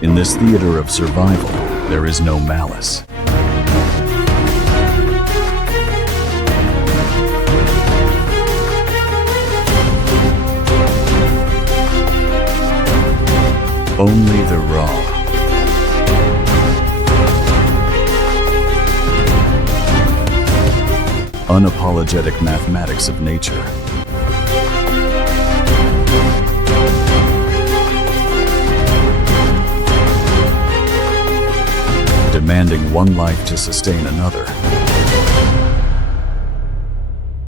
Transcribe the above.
In this theater of survival, there is no malice. Only the raw. Unapologetic mathematics of nature. Demanding one life to sustain another.